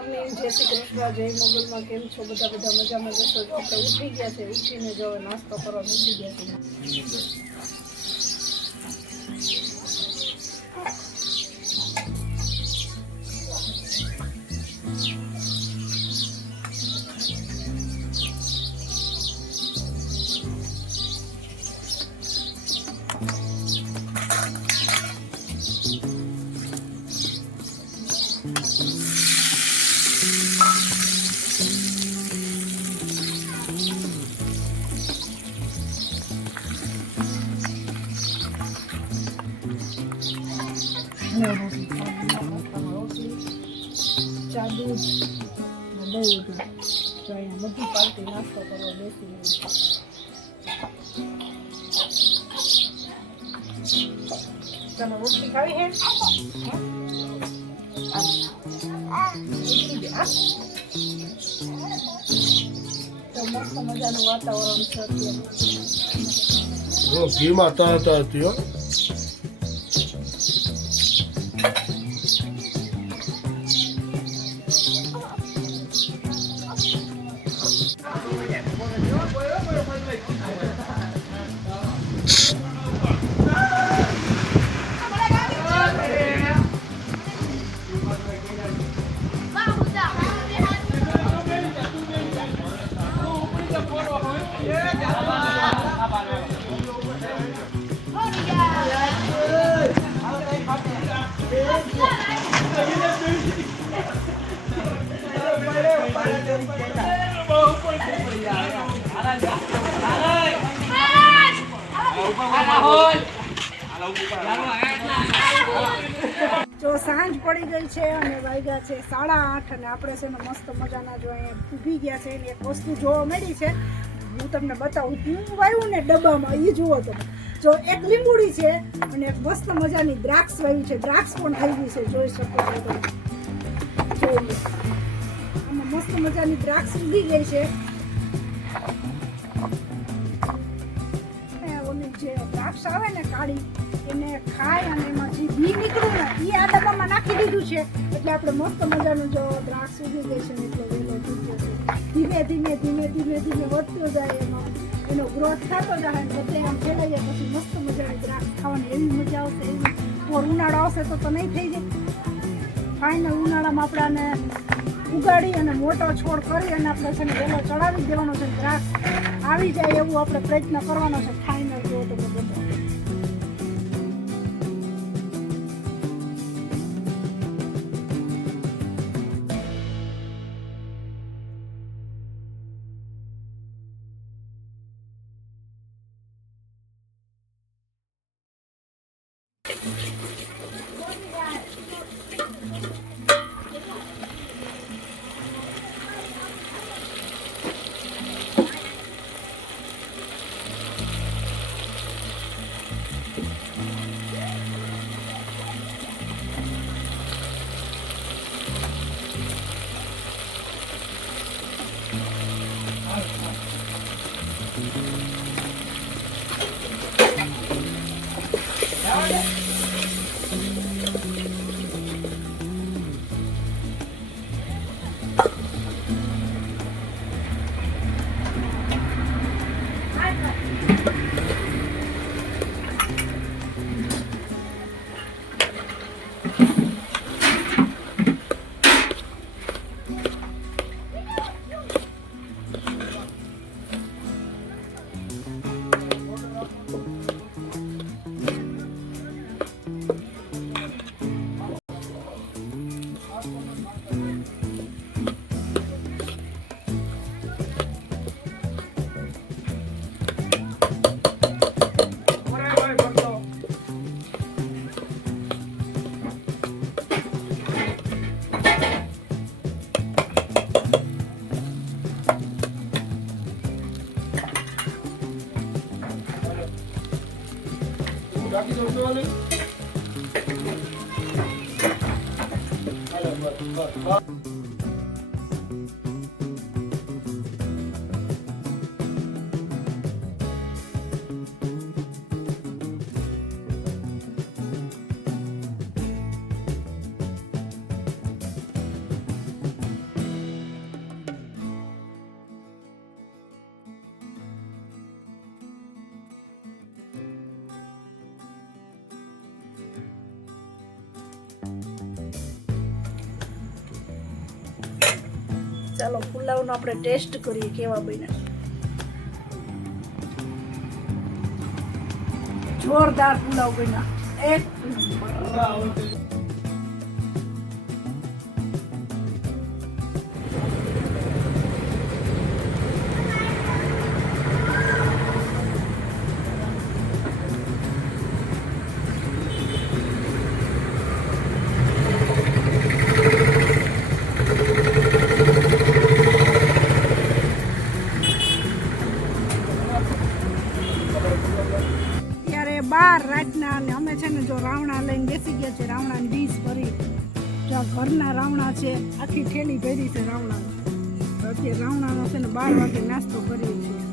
Morning, જય શ્રી કૃષ્ણ, જય મોગલમાં. કેમ છો બધા? મજામાં જશો? આપણે ઉઠી ગયા છે, ઉઠીને જો નાસ્તો કરવા બેસી ગયા છે. ચા દૂધ દહીં તો અહીંયા બધી પાર્ટી નાસ્તો કરવા બેસી ગઈ. તમે રોટલી ખાવી હે? તો મસ્ત મજાનું વાતાવરણ છે અત્યારે. ઘીમાં તરતા હતી. જો સાંજ પડી ગઈ છે અને વાગ્યા છે 8:30 અને આપણે છે ને મસ્ત મજાના જો અહીંયા ઊભી ગયા છે. એની એક વસ્તુ જોવા મળી છે, હું તમને બતાવું. હું વાવ્યું ને ડબ્બામાં, એ જુઓ તમે. જો એક લીંબુડી છે અને એક મસ્ત મજાની દ્રાક્ષ વાવી છે. દ્રાક્ષ પણ થઈ ગઈ છે, જોઈ શકો છો તમે. જોઈએ આમાં મસ્ત મજાની દ્રાક્ષ ઉગી ગઈ છે. જે દ્રાક્ષ આવે ને કાળી, એને ખાય અને એમાં જે બી નીકળ્યું ને એ આ ડબ્બામાં નાખી દીધું છે. એટલે આપણે મસ્ત મજાનું જો દ્રાક્ષ ઉગી ગઈ છે ને એટલે વેલો થઈ ગયો છે. ધીમે ધીમે ધીમે ધીમે ધીમે વધતો જાય, એમાં એનો ગ્રોથ થતો જાય ને બધે આમ ફેલાઈ જાય. પછી મસ્ત મજાની દ્રાક્ષ ખાવાની એવી મજા આવશે. એવી પર ઉનાળો આવશે તો નહીં થઈ જાય. ફાઇનલ ઉનાળામાં આપણાને ઉગાડી અને મોટો છોડ કરી અને આપણે છે ને વેલો ચડાવી દેવાનો છે. દ્રાક્ષ આવી જાય એવું આપણે પ્રયત્ન કરવાનો છે. ફાઇનલ જો તમે બધા ચાલો પુલાવનો આપણે ટેસ્ટ કરીએ કેવા બન્યા. જોરદાર પુલાવ બન્યા, એક નંબર. બાર રાતના અને અમે છે ને જો રાવણા લઈને બેસી ગયા છે, રાવણાની ડીશ ભરી. જો આ ઘરના રાવણા છે, આખી થેલી ભરી છે રાવણા. અત્યારે રાવણાનો છે ને 12 વાગે નાસ્તો કરીએ છીએ.